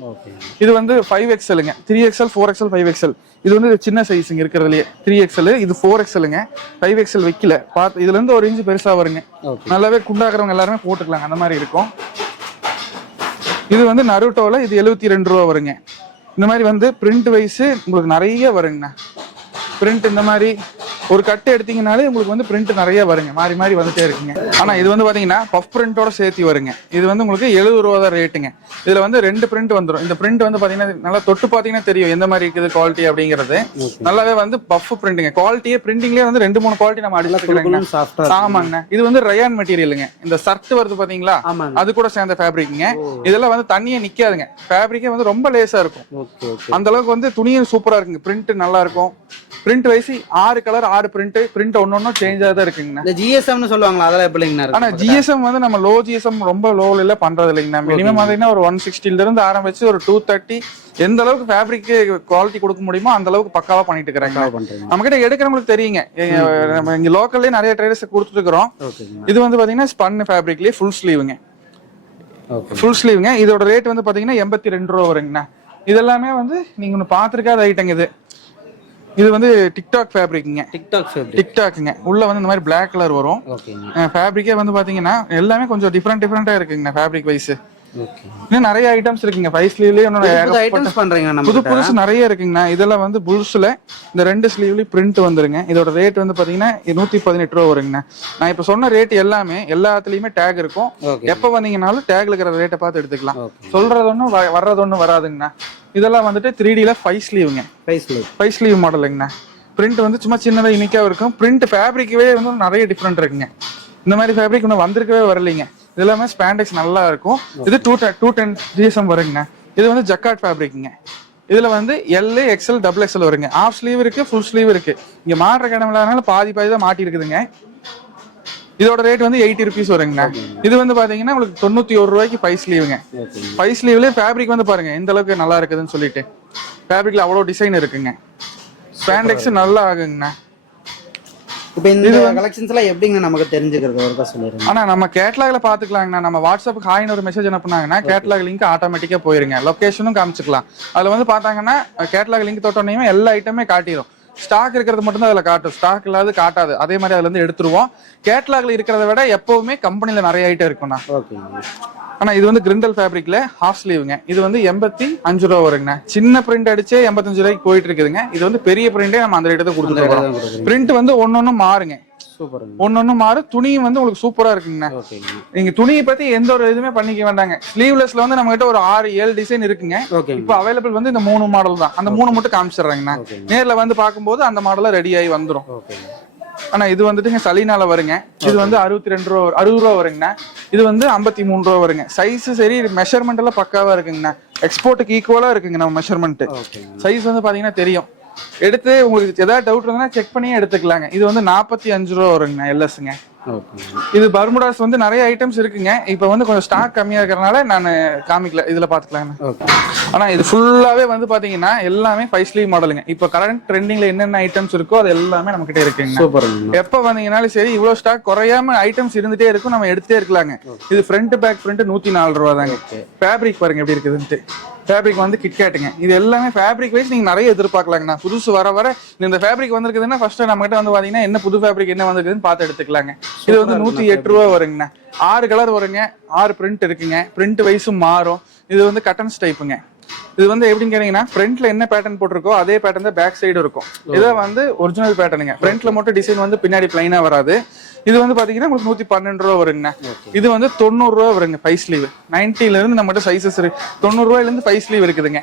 இது வந்து 5XLங்க. 3XL 4XL 5XL. இது வந்து சின்ன சைஸுங்க இருக்கிறதுலயே. 3XL. இது 4XLங்க. 5XL வைக்கல பார்த்து. இதுல இருந்து 1 இன்ச் பெருசா வருங்க. நல்லாவே குண்டாக்குறவங்க எல்லாருமே போட்டுக்கலாங்க. அந்த மாதிரி இருக்கும். இது வந்து நருட்டோல. இது 72 ரூபா வருங்க. இந்த மாதிரி வந்து பிரிண்ட் வைஸ் உங்களுக்கு நிறைய வருங்கண்ணா. பிரிண்ட் இந்த மாதிரி ஒரு கட்டு எடுத்தீங்கனாலே உங்களுக்கு வந்து பிரிண்ட் நிறைய வருங்க, மாறி மாறி வந்துட்டே இருக்குங்க. ஆனா இது வந்து பாத்தீங்கன்னா பஃப் பிரிண்டோட சேர்த்து வருங்க. இது வந்து உங்களுக்கு 70 ரூபா தான் ரேட்டுங்க. இதுல வந்து 2 பிரிண்ட் வந்துடும். இந்த பிரிண்ட் வந்து பாத்தீங்கன்னா நல்லா தொட்டு பாத்தீங்கன்னா தெரியும் எந்த மாதிரி இருக்குது குவாலிட்டி அப்படிங்கிறது. நல்லாவே வந்து பஃப் பிரிண்ட்டுங்க. குவாலிட்டியே பிரிண்டிங்லேயே வந்து 2-3 குவாலிட்டி நம்ம அடிச்சுக்கிறோம். ஆமாங்க. இது வந்து ரயான் மெட்டீரியலுங்க. இந்த சர்ட் வருது பாத்தீங்களா, அது கூட சேர்ந்த ஃபேப்ரிக்ங்க. இதெல்லாம் வந்து தண்ணியே நிக்காதுங்க. ஃபேப்ரிக்கே வந்து ரொம்ப லேசா இருக்கும். அந்த அளவுக்கு வந்து துணியும் சூப்பரா இருக்குங்க. பிரிண்ட் நல்லா இருக்கும். பிரிண்ட் வைஸ் 6 கலர் 6 பிரிண்ட் ஒன்னொன்னும் சேஞ்ச் ஆக தான் இருக்குங்கண்ணா. இந்த ஜிஎஸ்எம்னு சொல்லுவாங்களா, அதெல்லாம் எப்படி இல்லைங்கண்ணா? ஆனா ஜிஎஸ்எம் வந்து நம்ம லோ ஜிஎஸ்எம் ரொம்ப லோல எல்லாம் பண்றது இல்லைங்கண்ணா. மினிமம் பாத்தீங்கன்னா ஒரு 160ல இருந்து ஆரம்பிச்சு ஒரு 230 எந்த அளவுக்கு ஃபேப்ரிக் குவாலிட்டி கொடுக்க முடியுமோ அந்த அளவுக்கு பக்காவா பண்ணிட்டு இருக்காங்க. நம்ம கிட்ட எடுக்கிறவங்களுக்கு தெரியுங்க. நம்ம இங்க லோக்கல்லே நிறைய ட்ரேடர்ஸ் கொடுத்துட்டு இருக்கிறோம். இது வந்து பாத்தீங்கன்னா ஸ்பன் ஃபேப்ரிக்லயே ஃபுல் ஸ்லீவுங்க. ஃபுல் ஸ்லீவுங்க. இதோட ரேட் வந்து பாத்தீங்கன்னா 82 ரூபா வருங்கண்ணா. இதெல்லாமே வந்து நீங்க ஒன்று பார்த்துருக்காத ஐட்டங்க. இது வந்து டிக்டாக் ஃபேப்ரிக்ங்க. டிக்டாக்ங்க. உள்ள வந்து இந்த மாதிரி பிளாக் கலர் வரும். ஃபேப்ரிக்கே வந்து பாத்தீங்கன்னா எல்லாமே கொஞ்சம் டிஃப்ரெண்டா இருக்குங்க ஃபேப்ரிக் வைஸ். இன்னும் நிறைய ஐட்டம்ஸ் இருக்குங்க. 5 ஸ்லீவ்லயே புதுசு நிறைய இருக்குங்கண்ணா. இதெல்லாம் வந்து புல்ஸ்ல இந்த 2 ஸ்லீவ்லயும் பிரிண்ட் வந்துருங்க. இதோட ரேட் வந்து பாத்தீங்கன்னா 118 ரூபா வருங்கண்ணா. நான் இப்ப சொன்ன ரேட் எல்லாமே எல்லாத்துலயுமே டேக் இருக்கும். எப்ப வந்தீங்கன்னாலும் டேக்ல இருக்கிற ரேட்டை பார்த்து எடுத்துக்கலாம். சொல்றது ஒன்றும் வர்றது ஒன்றும் வராதுங்கண்ணா. இதெல்லாம் வந்துட்டு 3Dல 5 ஸ்லீவுங்க. 5 ஸ்லீவ் மாடலுங்கண்ணா. பிரிண்ட் வந்து சும்மா சின்னதா யூனிக்கா இருக்கும். பிரிண்ட் ஃபேப்ரிக்கவே வந்து நிறைய டிஃப்ரெண்ட் இருக்குங்க. இந்த மாதிரி ஃபேப்ரிக் இன்னும் வந்திருக்கவே வரலைங்க. இது எல்லாமே ஸ்பாண்டெக்ஸ் நல்லா இருக்கும். இது 210 GSM வருங்க. இது வந்து ஜக்கார்ட் ஃபேப்ரிக்ங்க. இதுல வந்து L, XL, XXL வருங்க. ஹாஃப் ஸ்லீவ் இருக்கு, ஃபுல் ஸ்லீவ் இருக்கு. இங்க மாற்ற கடமையில பாதி தான் மாட்டி இருக்குதுங்க. இதோட ரேட் வந்து 80 ருபீஸ் வருங்கண்ணா. இது வந்து பாத்தீங்கன்னா உங்களுக்கு 91 ரூபாய்க்கு 5 ஸ்லீவுங்க. 5 ஸ்லீவ்ல ஃபேப்ரிக் வந்து பாருங்க எந்த அளவுக்கு நல்லா இருக்குதுன்னு சொல்லிட்டு. ஃபேப்ரிக்ல அவ்வளவு டிசைன் இருக்குங்க. ஸ்பாண்டெக்ஸ் நல்லா ஆகுங்கண்ணா. இப்போ இந்த கலெக்ஷன்ஸ்லாம் எப்படிங்க நமக்கு தெரிஞ்சுக்கிறது ஒருக்கா சொல்லிருங்க. ஆனா நம்ம கேட்டலாக்ல பாத்துக்கலாங்கண்ணா. நம்ம வாட்ஸ்அப்புக்கு ஹாய்னு ஒரு மெசேஜ் அனுப்புனாங்கன்னா கேட்டலாக் லிங்க் ஆட்டோமேட்டிக்கா போயிருங்க. லொகேஷனும் காமிச்சுக்கலாம். அதுல வந்து பாத்தாங்கன்னா கேட்டலாக் லிங்க் தொட்டோன்னே எல்லா ஐட்டமே காட்டிடும். ஸ்டாக் இருக்கிறது மட்டும் தான் அதுல காட்டும். ஸ்டாக் இல்லாத காட்டாது. அதே மாதிரி அதுல இருந்து எடுத்துருவோம். கேட்டலாக்ல இருக்கிறத விட எப்பவுமே கம்பெனில நிறைய ஐட்டம் இருக்கும்ண்ணா. ஆனா இது வந்து கிரிண்டல் ஃபேப்ரிக்ல ஹாஃப் ஸ்லீவுங்க. இது வந்து 85 ரூபா வருங்கண்ணா. சின்ன பிரிண்ட் அடிச்சே 85 ரூபாய்க்கு போயிட்டு இருக்குதுங்க. இது வந்து பெரிய பிரிண்டே நம்ம அந்த ரேட்டு கொடுத்துருக்கோம். பிரிண்ட் வந்து ஒன்னொன்னும் மாறுங்க. ஒன்னொன்னும் மாறு. துணியும் வந்து உங்களுக்கு சூப்பரா இருக்குங்கண்ணா. நீங்க துணியை பத்தி எந்த ஒரு இதுவுமே பண்ணிக்க வேண்டாங்க. ஸ்லீவ்லெஸ்ல வந்து நம்ம கிட்ட ஒரு 6-7 டிசைன் இருக்குங்க. இப்ப அவைலபிள் வந்து இந்த 3 மாடல் தான். அந்த 3 மட்டும் காமிச்சிடுறாங்கண்ணா. நேர்ல வந்து பார்க்கும்போது அந்த மாடலா ரெடி ஆகி வந்துடும். ஆனா இது வந்துட்டு சலீனால வருங்க. இது வந்து 62 ரூபா 60 ரூபா வருங்கண்ணா. இது வந்து 53 ரூபா வருங்க. சைஸ் சரி, மெஷர்மெண்ட் எல்லாம் பக்காவா இருக்குங்கண்ணா. எக்ஸ்போர்ட்டுக்கு ஈக்குவலா இருக்குங்க நம்ம மெஷர்மெண்ட். சைஸ் வந்து பாத்தீங்கன்னா தெரியும். எடுத்து உங்களுக்கு ஏதாவது டவுட் இருந்தா செக் பண்ணியே எடுத்துக்கலாங்க. இது வந்து 45 ரூபா வருங்கண்ணா. எல்எஸ்ங்க. இது பர்முடாஸ் வந்து நிறைய ஐட்டம்ஸ் இருக்குங்க. இப்ப வந்து கொஞ்சம் ஸ்டாக் கம்மியா இருக்கிறதுனால நான் காமிக்கல. இதுல பாத்துக்கலாம். ஆனா இது ஃபுல்லாவே வந்து பாத்தீங்கன்னா எல்லாமே 5 ஸ்லீவ் மாடலுங்க. இப்ப கரண்ட் ட்ரெண்டிங்ல என்னென்ன ஐட்டம்ஸ் இருக்கோ அது எல்லாமே நம்ம கிட்ட இருக்குங்க. எப்ப வந்தீங்கன்னாலும் சரி இவ்வளவு ஸ்டாக் குறையாம ஐட்டம்ஸ் இருந்துட்டே இருக்கும். நம்ம எடுத்துட்டே இருக்கலாங்க. இது ஃப்ரண்ட் பேக் பிரிண்ட் 104 ரூபா தாங்க. ஃபேப்ரிக் பாருங்க எப்படி இருக்குதுன்ட்டு. ஃபேப்ரிக் வந்து கிட்கேட்டுங்க. இது எல்லாமே ஃபேப்ரிக் வைஸ் நீங்க நிறைய எதிர்பார்க்கலாங்கண்ணா. புதுசு வர இந்த ஃபேப்ரிக் வந்திருக்குதுன்னா ஃபர்ஸ்ட் நம்ம கிட்ட வந்து பாத்தீங்கன்னா என்ன புது ஃபேப்ரிக் என்ன வந்திருக்குதுன்னு பார்த்து எடுத்துக்கலாங்க. இது வந்து 108 ரூபா வருங்கண்ணா. 6 கலர் வருங்க. 6 பிரிண்ட் இருக்குங்க. பிரிண்ட் வைஸும் மாறும். இது வந்து கட்டன்ஸ் டைப்புங்க. இது வந்து எப்படின்னு கேட்டீங்கன்னா ஃப்ரண்ட்ல என்ன பேட்டர்ன் போட்டிருக்கோ அதே பேட்டர்ன் தான் பேக் சைடு இருக்கும். இதை வந்து ஒரிஜினல் பேட்டர்னுங்க. ஃப்ரண்ட்ல மட்டும் டிசைன் வந்து பின்னாடி பிளைனா வராது. இது வந்து பாத்தீங்கன்னா உங்களுக்கு 112 ரூபா வருங்கண்ணா. இது வந்து 90 ரூபா வருங்க. 5 ஸ்லீவ் 90ல இருந்து நம்மகிட்ட சைசஸ் 90 ரூபாயில இருந்து 5 ஸ்லீவ் இருக்குதுங்க.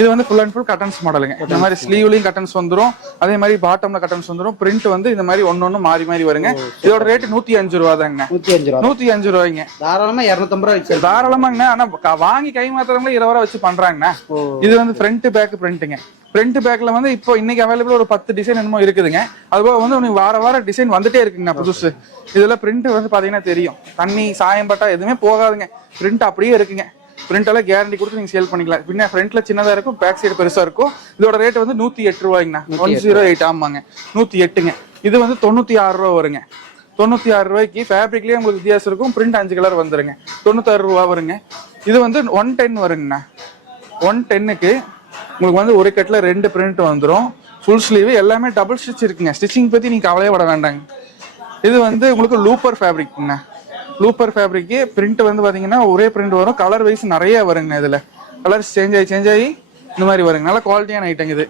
இது வந்து ஃபுல் அண்ட் ஃபுல் கட்டன்ஸ் மாடலுங்க. இந்த மாதிரி ஸ்லீவ்லயும் கட்டன்ஸ் வந்துடும். அதே மாதிரி பாட்டம்ல கட்டன்ஸ் வந்துடும். பிரிண்ட் வந்து இந்த மாதிரி ஒன்னொன்னு மாறி மாறி வருங்க. இதோட ரேட் 105 ரூபா தாங்க. 105 ரூபாய்ங்க. தாராளமா 250 ரூபாய் தாராளமாங்கண்ணா. ஆனா வாங்கி கை மாத்திரங்களே 20 ரூபா வச்சு பண்றாங்கண்ணா. இது வந்து ஃப்ரண்ட் பேக் பிரிண்ட்டுங்க. ஃப்ரண்ட் பேக்ல வந்து இப்போ இன்னைக்கு அவைலபிள் ஒரு 10 டிசைன் என்னமோ இருக்குதுங்க. அதுபோக வந்து உங்களுக்கு வார டிசைன் வந்துட்டே இருக்குங்கண்ணா புதுசு. இதெல்லாம் பிரிண்ட் வந்து பாத்தீங்கன்னா தெரியும். தண்ணி சாயம் பட்டா எதுவுமே போகாதுங்க. பிரிண்ட் அப்படியே இருக்குங்க. பிரிண்ட் எல்லாம் கேரண்டி கொடுத்து நீங்க சேல் பண்ணிக்கலாம். பின்ன ஃப்ரண்ட்ல சின்னதா இருக்கும், பேக் சைடு பெருசா இருக்கும். இதோட ரேட் வந்து 108 ரூபாய்ங்கண்ணா. 108 ஆமாங்க. 108ங்க. இது வந்து 96 ரூபா வருங்க. 96 ரூபாய்க்கு ஃபேப்ரிக்லயே உங்களுக்கு வித்தியாசம் இருக்கும். பிரிண்ட் 5 கலர் வந்துருங்க. 96 ரூபா வருங்க. இது வந்து 110 வருங்கண்ணா. 110க்கு உங்களுக்கு வந்து ஒரு கட்டில் 2 பிரிண்ட் வந்துடும். ஃபுல் ஸ்லீவ் எல்லாமே டபுள் ஸ்டிச் இருக்குங்க. ஸ்டிச்சிங் பத்தி நீங்க கவலையே பட வேண்டாங்க. இது வந்து உங்களுக்கு லூப்பர் ஃபேப்ரிக்ங்க. லூப்பர் ஃபேப்ரிக்கு பிரிண்ட் வந்து பாத்தீங்கன்னா ஒரே பிரிண்ட் வரும். கலர் வைஸ் நிறைய வருங்க. இதுல கலர்ஸ் சேஞ்ச் ஆகி இந்த மாதிரி வருங்க. நல்ல குவாலிட்டியான ஐட்டம் இது.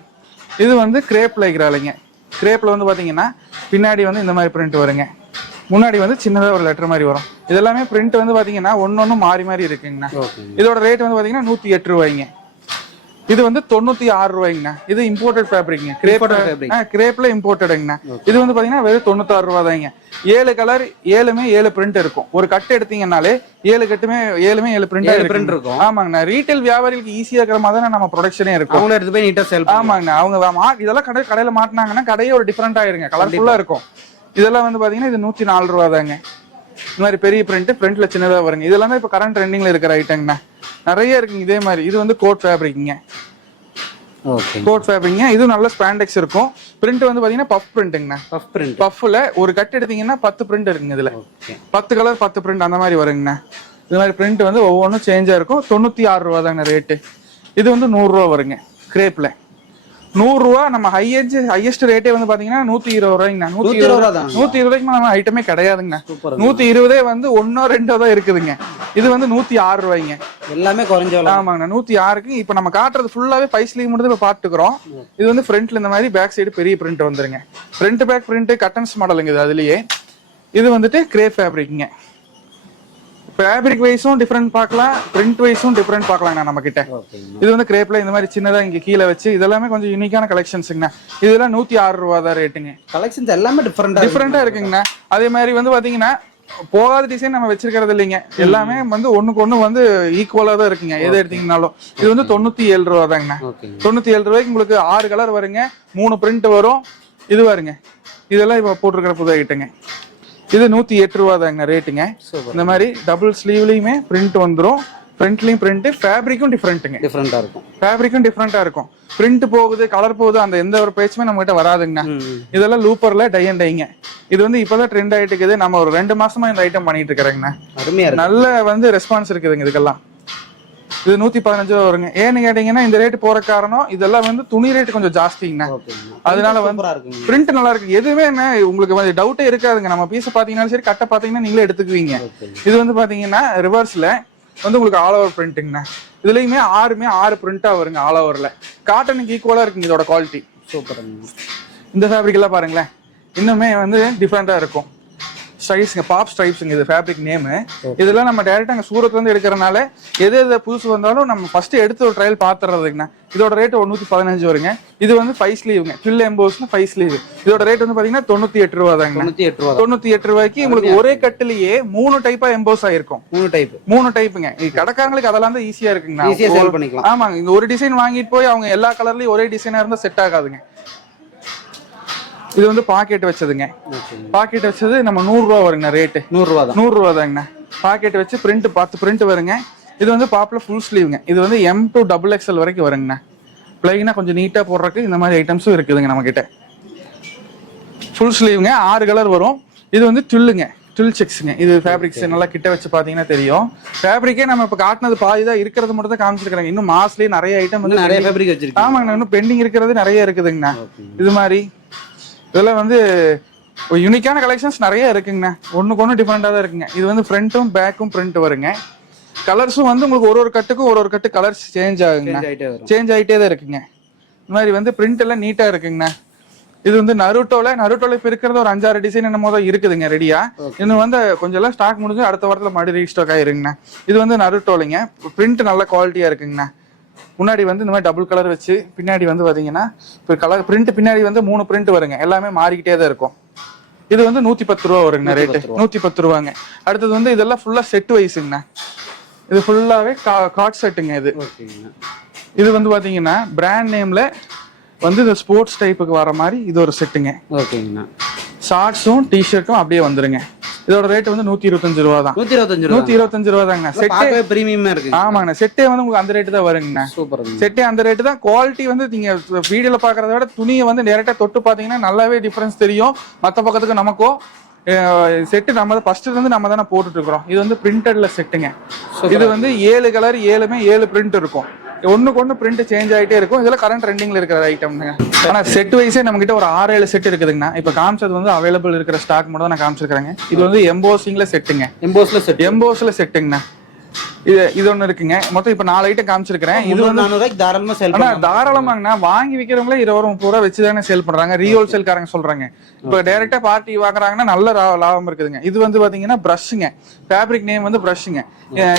இது வந்து கிரேப் லைக்ராலிங்க. கிரேப்ல வந்து பாத்தீங்கன்னா பின்னாடி வந்து இந்த மாதிரி பிரிண்ட் வருங்க. முன்னாடி வந்து சின்னதா ஒரு லெட்டர் மாதிரி வரும். இதெல்லாமே பிரிண்ட் வந்து பாத்தீங்கன்னா ஒன்னொன்னு மாறி மாறி இருக்குங்கண்ணா. இதோட ரேட் வந்து பாத்தீங்கன்னா 108 ரூபாய்ங்க. இது வந்து 96 ரூபாய்ங்கண்ணா. இது இம்போர்ட்டட் ஃபேப்ரிக்ங்க. கிரேப்ல இம்போர்ட்டடுங்கண்ணா. இது வந்து பாத்தீங்கன்னா வெறும் 96 ரூபா தாங்க. 7 கலர் 7மே 7 பிரிண்ட் இருக்கும். ஒரு கட்டு எடுத்தீங்கன்னாலே 7 கட்டுமே 7 பிரிண்ட் இருக்கும். ஆமாங்கண்ணா. ரீட்டைல் வியாபாரிகளுக்கு ஈஸியா இருக்கிற மாதிரி தான் நம்ம ப்ரொடக்ஷனே இருக்கும். அவங்க எடுத்து போய் நீட்டா சேல். ஆமாங்கண்ணா. அவங்க இதெல்லாம் கடையில மாட்டினாங்கன்னா கடையே ஒரு டிஃபரெண்ட் ஆயிருங்க. கலர்ஃபுல்லா இருக்கும். இதெல்லாம் வந்து பாத்தீங்கன்னா இது 104 ரூபா தாங்க. இந்த மாதிரி பெரிய பிரிண்ட் ஃப்ரண்ட்ல சின்னதா வருங்க. இதெல்லாம் தான் இப்ப கரண்ட் ட்ரெண்டிங்ல இருக்கிற ஐட்டங்கண்ணா. நிறைய இருக்குங்க இதே மாதிரி. இது வந்து கோட் ஃபேப்ரிக்ங்க. கோட் ஃபேப்ரிக்ங்க. இது நல்ல ஸ்பாண்டெக்ஸ் இருக்கும். பிரிண்ட் வந்து பாத்தீங்கன்னா பஃப் பிரிண்ட்ங்கண்ணா. பஃப்ல ஒரு கட் எடுத்தீங்கன்னா 10 பிரிண்ட் இருக்குங்க. இதுல 10 கலர் 10 பிரிண்ட் அந்த மாதிரி வருங்கண்ணா. இது மாதிரி பிரிண்ட் வந்து ஒவ்வொன்றும் சேஞ்சா இருக்கும். 96 ரூபா தாங்க ரேட்டு. இது வந்து 100 ரூபா வருங்க. கிரேப்ல 100 ரூபா. நம்ம ஹையஸ்ட் ரேட்டே வந்து பாத்தீங்கன்னா 120 ரூபாய்ங்கண்ணா. 120 ரூபாய்க்கு நம்ம ஐட்டமே கிடையாதுங்கண்ணா. 120 வந்து 1 2 தான் இருக்குதுங்க. இது வந்து 106 ரூபாய்ங்க. எல்லாமே குறைஞ்ச. ஆமாங்கண்ணா. 106க்கு இப்ப நம்ம காட்டுறது ஃபுல்லாவே 5 ஸ்லீவ் மட்டும் இப்ப பாத்துக்கிறோம். இது வந்து ஃப்ரண்ட்ல இந்த மாதிரி பேக் சைடு பெரிய பிரிண்ட் வந்துருங்க. ஃப்ரண்ட் பேக் பிரிண்ட் கட்டன்ஸ் மாடலுங்க இது. அதுலயே இது வந்துட்டு கிரேப் ஃபேப்ரிக்ங்க. ஃபேப்ரிக் வைஸும் டிஃபரெண்ட் பார்க்கலாம், பிரிண்ட் வைஸும் டிஃபரெண்ட் பார்க்கலாங்கண்ணா நம்ம கிட்ட. இது வந்து கிரேப்ல இந்த மாதிரி சின்னதா இங்க கீழே வச்சு இதெல்லாமே கொஞ்சம் யூனிக்கான கலெக்ஷன்ஸ்ங்கண்ணா. இதெல்லாம் 106 ரூபா தான் ரேட்டுங்க. கலெக்ஷன்ஸ் எல்லாமே டிஃபரெண்டா இருக்குங்கண்ணா. அதே மாதிரி வந்து பாத்தீங்கன்னா போகாத டிசைன் நம்ம வச்சிருக்கிறது இல்லைங்க. எல்லாமே வந்து ஒண்ணுக்கு ஒண்ணு வந்து ஈக்குவலா தான் இருக்குங்க. எது எடுத்தீங்கன்னாலும் இது வந்து 97 ரூபா தாங்கண்ணா. 97 ரூபாய்க்கு உங்களுக்கு 6 கலர் வருங்க, 3 பிரிண்ட் வரும். இது வருங்க. இதெல்லாம் இப்ப போட்டிருக்கிற புது ஐட்டங்க. இது 108 ரூபா தாங்க ரேட்டுங்க. இந்த மாதிரி டபுள் ஸ்லீவ்லயுமே பிரிண்ட் வந்துரும். ஃப்ரண்ட்லயும் பிரிண்ட், ஃபேப்ரிக்கும் டிஃபரெண்டா இருக்கும். பிரிண்ட் போகுது, கலர் போகுது, அந்த எந்த ஒரு பேச்சுமே நம்ம கிட்ட வராதுங்கண்ணா. இதெல்லாம் லூப்பர்ல டை அண்ட் டைங்க. இது வந்து இப்பதான் ட்ரெண்ட் ஆயிட்டு இருக்குது. நம்ம ஒரு 2 மாசமா இந்த ஐட்டம் பண்ணிட்டு இருக்கிறேங்கண்ணா. நல்ல வந்து ரெஸ்பான்ஸ் இருக்குதுங்க இதுக்கெல்லாம். இது 115 ரூபா வருங்க. ஏன்னு கேட்டீங்கன்னா இந்த ரேட் போற காரணம் இதெல்லாம் வந்து துணி ரேட் கொஞ்சம் ஜாஸ்திங்கண்ணா. அதனால வந்து பிரிண்ட் நல்லா இருக்கு. எதுவுமே என்ன உங்களுக்கு டவுட்டே இருக்காதுங்க. நம்ம பீஸ் பாத்தீங்கன்னா சரி, கட்ட பாத்தீங்கன்னா நீங்களே எடுத்துக்குவீங்க. இது வந்து பாத்தீங்கன்னா ரிவர்ஸ்ல வந்து உங்களுக்கு ஆல் ஓவர் பிரிண்ட்டுங்கண்ணா. இதுலயுமே 6 பிரிண்டா வருங்க. ஆல் ஓவர்ல காட்டனுக்கு ஈக்குவலா இருக்குங்க இதோட குவாலிட்டி. சூப்பர். இந்த ஃபேப்ரிக் எல்லாம் பாருங்களேன், இன்னுமே வந்து டிஃபரெண்டா இருக்கும். ஸ்ட்ரைப்ஸ்ங்க, பாப் ஸ்ட்ரைப்ஸ்ங்க இது ஃபேப்ரிக் நேம். இதெல்லாம் நம்ம டைரக்டா அங்க சூரத்ல இருந்து எடுக்கிறனால எது புதுசு வந்தாலும் நம்ம ஃபர்ஸ்ட் எடுத்து ஒரு ட்ரையல் பாத்துறதுக்குண்ணா. இதோட ரேட் 115 வருங்க. இது வந்து 5 ஸ்லீவ்ங்க. ஃபில் எம்போஸ்ல 5 ஸ்லீவ். இதோட ரேட் வந்து பாத்தீங்கன்னா 98 ரூபா தாங்க. 98 ரூபாய்க்கு உங்களுக்கு ஒரே கட்டிலேயே 3 டைப்பா எம்போஸ் ஆயிருக்கும். 3 டைப்புங்க. கடைக்காரங்களுக்கு அதெல்லாம் தான் ஈஸியா இருக்குங்கண்ணா. ஈஸியா சேல் பண்ணிக்கலாம். ஆமாங்க. இந்த ஒரு டிசைன் வாங்கிட்டு போய் அவங்க எல்லா கலர்லயும் ஒரே டிசைனா இருந்தா செட் ஆகாதுங்க. இது வந்து பாக்கெட் வச்சதுங்க. பாக்கெட் வச்சது நம்ம 100 ரூபா வருங்க ரேட்டு. 100 ரூபா தாங்கண்ணா. பாக்கெட் வச்சு பிரிண்ட் 10 பிரிண்ட் வருங்க. இது வந்து பாப்ல ஃபுல் ஸ்லீவ்ங்க. இது வந்து M to XXL வரைக்கும் வருங்கண்ணா. பிளைனா கொஞ்சம் நீட்டா போடுறதுக்கு இந்த மாதிரி ஐட்டம்ஸும் இருக்குதுங்க நம்ம கிட்ட. ஃபுல் ஸ்லீவ்ங்க. 6 கலர் வரும். இது வந்து ட்வில்லுங்க. ட்வில் செக்ஸ்ங்க. இது ஃபேப்ரிக்ஸ் நல்லா கிட்ட வச்சு பாத்தீங்கன்னா தெரியும். ஃபேப்ரிக்கே நம்ம இப்ப காட்டினது பாதிதான் இருக்கிறது மட்டும் தான் காமிச்சிருக்காங்க. இன்னும் மாஸ்லயே நிறைய ஐட்டம் வந்து நிறைய ஃபேப்ரிக் வச்சிருக்காங்க. ஆமாங்கண்ணா. இன்னும் பெண்டிங் இருக்கிறது நிறைய இருக்குதுங்கண்ணா. இது மாதிரி இதெல்லாம் வந்து யூனிக்கான கலெக்ஷன்ஸ் நிறைய இருக்குங்கண்ணா. ஒண்ணுக்கு ஒண்ணு டிஃபரெண்டா தான் இருக்குங்க. இது வந்து ஃப்ரண்ட்டும் பேக்கும் பிரிண்ட் வருங்க. கலர்ஸும் வந்து உங்களுக்கு ஒரு கட்டுக்கும் ஒரு கட்டு கலர்ஸ் சேஞ்ச் ஆகுங்க. சேஞ்ச் ஆகிட்டே தான் இருக்குங்க. இந்த மாதிரி வந்து பிரிண்ட் எல்லாம் நீட்டா இருக்குங்கண்ணா. இது வந்து நருட்டோல இப்ப இருக்கிறது ஒரு 5-6 டிசைன் என்னமோ தான் இருக்குதுங்க ரெடியா. இன்னும் வந்து கொஞ்சம் எல்லாம் ஸ்டாக் முடிஞ்சு அடுத்த வாரத்துல மறுபடியும் ரீஸ்டாக் ஆயிருங்கண்ணா. இது வந்து நருட்டோலைங்க. பிரிண்ட் நல்ல குவாலிட்டியா இருக்குங்கண்ணா. முன்னாடி வந்து இந்த மாதிரி டபுள் கலர் வச்சு பின்னாடி வந்து பாத்தீங்கன்னா இப்போ கலர் பிரிண்ட் பின்னாடி வந்து 3 பிரிண்ட் வருங்க. எல்லாமே மாறிக்கிட்டே தான் இருக்கும். இது வந்து 110 ரூபா வருங்க ரேட்டு. 110 ரூபாங்க. அடுத்தது வந்து இதெல்லாம் ஃபுல்லா செட் வைஸுங்கண்ணா. இது ஃபுல்லாவே காட் செட்டுங்க. இது வந்து பாத்தீங்கன்னா பிராண்ட் நேம்ல வந்து இந்த ஸ்போர்ட்ஸ் டைப்புக்கு வர மாதிரி இது ஒரு செட்டுங்க. ஓகேங்கண்ணா. ஷார்ட்ஸும் டிஷர்ட்டும் அப்படியே வந்துருங்க. இதோட ரேட் வந்து 125 ரூபா தான். 125 ரூபா தாங்க. செட்டே பிரீமியமா இருக்கு. ஆமாங்க. செட்டே வந்து உங்களுக்கு அந்த ரேட் தான் வருங்கண்ணா. சூப்பர். செட்டே அந்த ரேட் தான். குவாலிட்டி வந்து நீங்க வீடியோல பாக்குறத விட துணியை வந்து டைரக்டா தொட்டு பாத்தீங்கன்னா நல்லாவே டிஃபரன்ஸ் தெரியும். மத்த பக்கத்துக்கு நமக்கும் செட்டு நம்ம ஃபர்ஸ்ட் இருந்து நம்ம தானே போட்டுட்டு இருக்கிறோம். இது வந்து பிரிண்டட்ல செட்டுங்க. இது வந்து 7 கலர் 7மே 7 பிரிண்ட் இருக்கும். ஒண்ணுக்கு ஒண்ணு பிரிண்ட் சேஞ்ச் ஆகிட்டே இருக்கும். இதெல்லாம் கரண்ட் ட்ரெண்டிங்ல இருக்கிற ஐட்டம்ங்க. ஆனா செட் வைஸே நம்ம கிட்ட ஒரு 6-7 செட் இருக்குதுங்கண்ணா. இப்ப காமிச்சது வந்து அவைலபிள் இருக்கிற ஸ்டாக் மட்டும் நான் காமிச்சிருக்கேன். இது வந்து எம்போசிங்ல செட்டுங்க. எம்போஸ்ல செட்டுங்கண்ணா. இது ஒண்ணு இருக்குங்க. மொத்தம் இப்ப 4 ஐட்டம் காமிச்சிருக்கிறேன். இது வந்து 400 ரூபாய்க்கு தாராளமா சேல் ஆனா தாராளமாங்கண்ணா வாங்கி விக்கிறவங்களே 20-30 ரூபா வச்சுதானே சேல் பண்றாங்க. ரீஹோல்சேல் காரங்க சொல்றாங்க. இப்ப டைரக்டா பார்ட்டி வாங்குறாங்கன்னா நல்ல லாபம் இருக்குதுங்க. இது வந்து பாத்தீங்கன்னா பிரஷ்ங்க, ஃபேப்ரிக் நேம் வந்து பிரஷ்ங்க.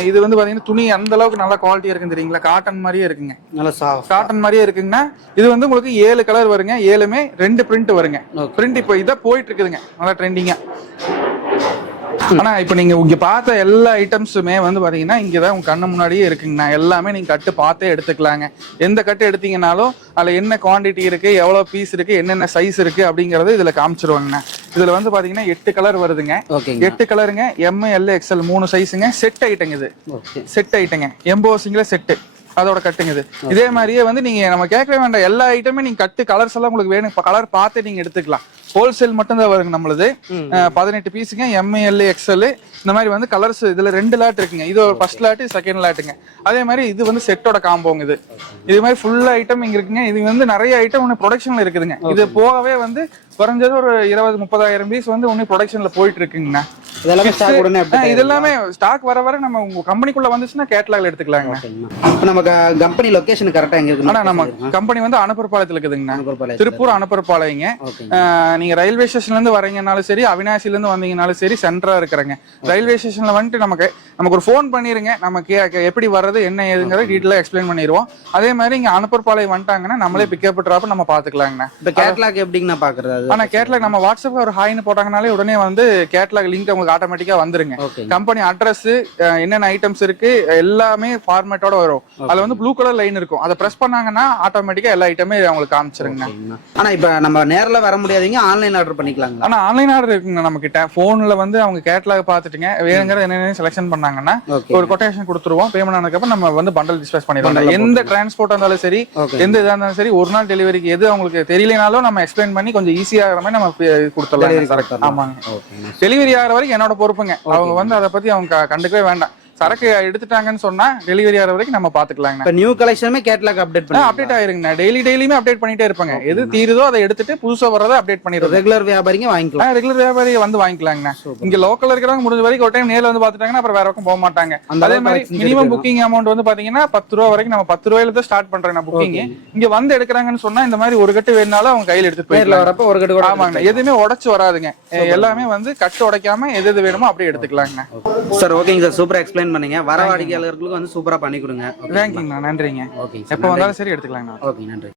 இது வந்து பாத்தீங்கன்னா துணி அந்த அளவுக்கு நல்ல குவாலிட்டியா இருக்குன்னு தெரியுங்களா, காட்டன் மாதிரியே இருக்குங்க. நல்ல சாஃப்ட் காட்டன் மாதிரியே இருக்குங்கன்னா இது வந்து உங்களுக்கு 7 கலர் வருங்க. 7மே 2 பிரிண்ட் வருங்க. பிரிண்ட் இப்போ இதான் போயிட்டு இருக்குதுங்க, நல்லா ட்ரெண்டிங்கா. ஆனா இப்ப நீங்க இங்க பார்த்த எல்லா ஐட்டம்ஸுமே வந்து பாத்தீங்கன்னா இங்கதான் உங்க கண்ணு முன்னாடியே இருக்குங்கண்ணா. எல்லாமே நீங்க கட்டு பார்த்தே எடுத்துக்கலாங்க. எந்த கட்டு எடுத்தீங்கன்னாலும் அதுல என்ன குவான்டிட்டி இருக்கு, எவ்வளவு பீஸ் இருக்கு, என்னென்ன சைஸ் இருக்கு அப்படிங்கறது இதுல காமிச்சிருவாங்கண்ணா. இதுல வந்து பாத்தீங்கன்னா 8 கலர் வருதுங்க. 8 கலருங்க, M, L, XL 3 சைஸுங்க. செட் ஐட்டங்க, இது செட் ஐட்டங்க, எம்போசிங்ல செட்டு, அதோட கட்டுங்க இது. இதே மாதிரியே வந்து நீங்க நம்ம கேட்கவே வேண்டாம், எல்லா ஐட்டமே நீங்க கட்டு கலர்ஸ் எல்லாம் உங்களுக்கு வேணும், கலர் பார்த்து நீங்க எடுத்துக்கலாம். ஹோல்சேல் மட்டும் தான் வருங்க நம்மளுது. 18 பீஸுங்க, ML, XL இந்த மாதிரி வந்து கலர்ஸ். இதுல 2 லாட் இருக்குங்க. இது ஒரு ஃபர்ஸ்ட் லாட், செகண்ட் லாட்டுங்க. அதே மாதிரி இது வந்து செட்டோட காம்போங்க. இது மாதிரி ஃபுல் ஐட்டம் இங்க இருக்குங்க. இது வந்து நிறைய ஐட்டம் ஒன்று ப்ரொடக்ஷன்ல இருக்குதுங்க. இது போகவே வந்து குறைஞ்சது ஒரு 20-30,000 பீஸ் வந்து ஒன்னு ப்ரொடக்ஷன்ல போயிட்டு இருக்குங்கண்ணா. இதெல்லாமே ஸ்டாக் வர வர நம்ம உங்க கம்பெனிக்குள்ள வந்துச்சுன்னா கேட்டலாக்ல எடுத்துக்கலாங்க. நம்ம கம்பெனி லொகேஷன் கரெக்டா எங்க இருக்கு? நம்ம கம்பெனி வந்து அனுப்பர்பாளையத்துல இருக்குதுங்கண்ணா. திருப்பூர் அனுப்பர்பாளையங்க. நீங்க ரயில்வே ஸ்டேஷன்ல இருந்து வரீங்கனாலும் சரி, அவினாசில இருந்து வந்தீங்கனாலும் சரி, சென்டரா இருக்கிறங்க. ரயில்வே ஸ்டேஷன்ல வந்துட்டு நமக்கு ஒரு ஃபோன் பண்ணிருங்க. நமக்கு எப்படி வர்றது என்ன ஏதுங்கிறத டீட்டெயிலா எக்ஸ்பிளைன் பண்ணிடுவோம். அதே மாதிரி இங்க அனுப்பர்பாளையம் வந்துட்டாங்கன்னா நம்மளே பிக்கப் ட்ராப் நம்ம பாத்துக்கலாங்கண்ணா. இந்த கேட்டலாக் எப்படிங்கண்ணா பாக்குறது? ஆனா கேட்டலாக் நம்ம வாட்ஸ்அப்ல ஒரு ஹாய்னு போட்டாங்கனாலே உடனே வந்து கேட்டலாக் லிங்க் உங்களுக்கு ஆட்டோமேட்டிக்கா வந்துருங்க. கம்பெனி அட்ரஸ், என்னென்ன ஐட்டம்ஸ் இருக்கு எல்லாமே ஃபார்மேட்டோட வரும். அதுல வந்து ப்ளூ கலர் லைன் இருக்கும். அதை பிரஸ் பண்ணாங்கன்னா ஆட்டோமேட்டிக்கா எல்லா ஐட்டமே அவங்களுக்கு காமிச்சிருங்க. ஆனா இப்ப நம்ம நேர்ல வர முடியாதீங்க, ஆன்லைன் ஆர்டர் பண்ணிக்கலாங்க. ஆனா ஆன்லைன் ஆர்டர் இருக்குங்க நம்ம கிட்ட. போன்ல வந்து அவங்க கேட்டலாக் பாத்துட்டுங்க வேணுங்கிற என்னென்ன செலக்ஷன் பண்ணாங்கன்னா ஒரு கொட்டேஷன் கொடுத்துருவோம். பேமெண்ட் ஆனதுக்கு அப்புறம் நம்ம வந்து பண்டல் டிஸ்பேச் பண்ணிடுவோம். எந்த டிரான்ஸ்போர்ட் இருந்தாலும் சரி, எந்த இதா இருந்தாலும் சரி, ஒரு நாள் டெலிவரிக்கு எது அவங்களுக்கு தெரியலனாலும் நம்ம எக்ஸ்பிளைன் பண்ணி கொஞ்சம் ஈஸியா ஆகிற மாதிரி நம்ம கொடுத்துடலாம். ஆமாங்க, டெலிவரி ஆகிற வரைக்கும் என்னோட பொறுப்புங்க. அவங்க வந்து அதை பத்தி அவங்க கண்டுக்கவே வேண்டாம். சரக்கு எடுத்துட்டாங்கன்னு சொன்னா டெலிவரி ஆகிற வரைக்கும் நம்ம பாத்துக்கலாங்க. இப்ப நியூ கலெக்ஷனுமே கேட்டலாக் அப்டேட் ஆயிருங்க. டெய்லியுமே அப்டேட் பண்ணிட்டே இருப்பாங்க. எது தீருதோ அதை எடுத்துட்டு புதுசா வரதை அப்டேட் பண்ணிடுறோம். ரெகுலர் வியாபாரிங்க வாங்கிக்கலாம். ரெகுலர் வியாபாரி வந்து வாங்கிக்கலாங்க. இங்க லோக்கல் இருக்கிறவங்க முடிஞ்ச வரைக்கும் ஒரு டைம் நேர்ல வந்து பாத்துட்டாங்கன்னா அப்புறம் வேற பக்கம் போக மாட்டாங்க. அதே மாதிரி மினிமம் புக்கிங் அமௌண்ட் வந்து பாத்தீங்கன்னா 10 ரூபா வரைக்கும். நம்ம 10 ரூபாயில தான் ஸ்டார்ட் பண்றேன் புக்கிங். இங்க வந்து எடுக்கிறாங்கன்னு சொன்னா இந்த மாதிரி ஒரு கட்டு வேணாலும் அவங்க கையில எடுத்துட்டு போயிடலாம். வரப்ப ஒரு கட்டு. ஆமாங்க, எதுவுமே உடைச்சு வராதுங்க. எல்லாமே வந்து கட்டு உடைக்காம எது வேணுமோ அப்படியே எடுத்துக்கலாங்க. சார் ஓகேங்க சார், சூப்பரா எக்ஸ்பிளைன் பண்ணீங்க. வரவாடிக்கையாளர்களுக்கு வந்து சூப்பரா பண்ணி கொடுங்க. தேங்க்யூங்கண்ணா, நன்றிங்க. எப்போ வந்தாலும் சரி எடுத்துக்கலாங்கண்ணா. ஓகே, நன்றி.